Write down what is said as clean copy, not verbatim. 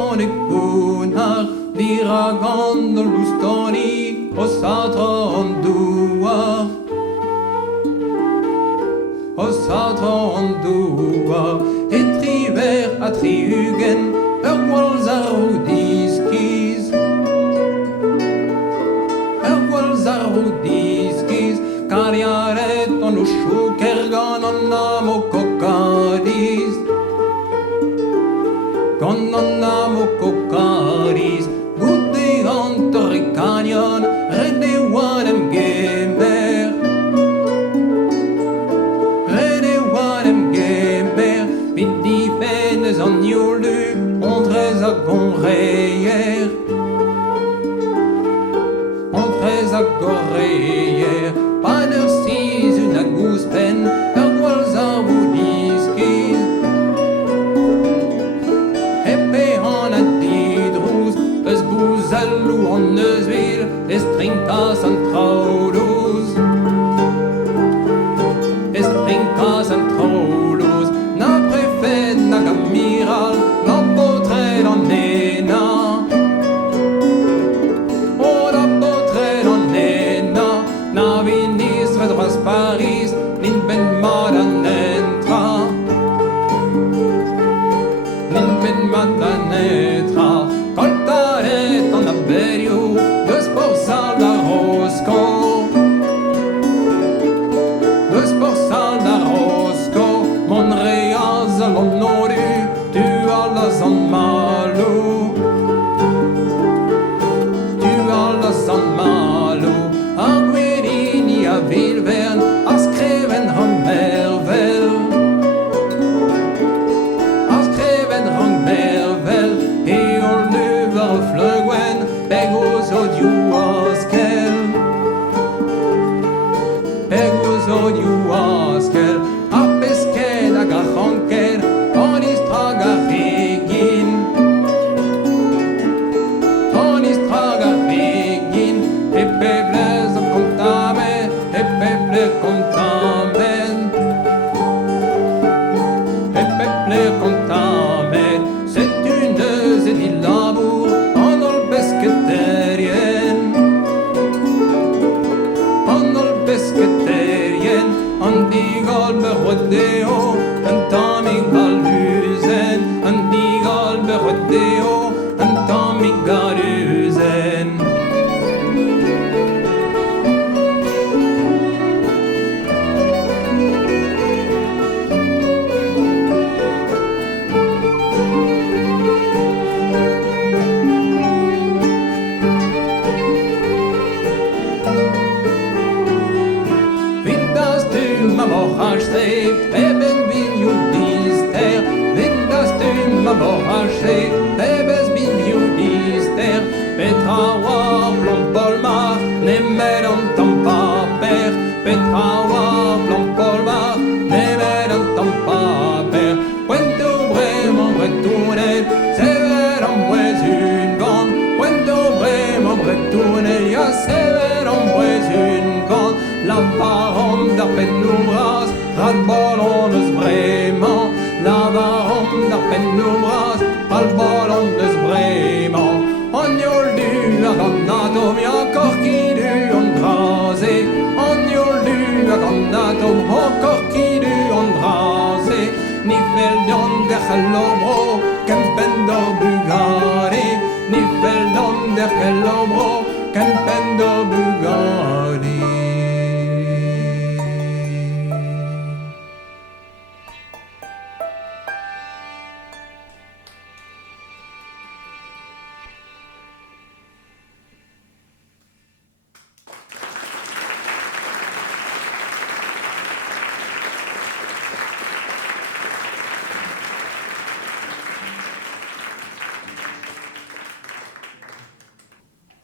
Onik punar diragon lustoni osatron dua et triver a triugen Walzarudiskis Kariaret on ushu kergan on namo kokadis Gute antori kanyon Rede wanem gemer Vidi fenes an julu Ontrez a gonreier Pader siz un a gouspen Walzarudiskis Epe an a didrouz Eus bouzalou an eus vil Estrinkas an traoulous Na prefet nag amiral Na potred an ena Na ministre dras Paris Nin ben mad an entra Koltaret an aberio Deus porsal da Rosco Monreaz l'on noru Tu alas an malo Ar gwerini a vilvern A skreven rang mervel E ol nuver flögwen Pegos odiou askel A pesket hag a c'hanker An istrag a regin Epe blez an kontamen Epe ple kontamen C'est une euse di labour An ol besketerien An digol be rodeo An tamig al luzen An digol be rodeo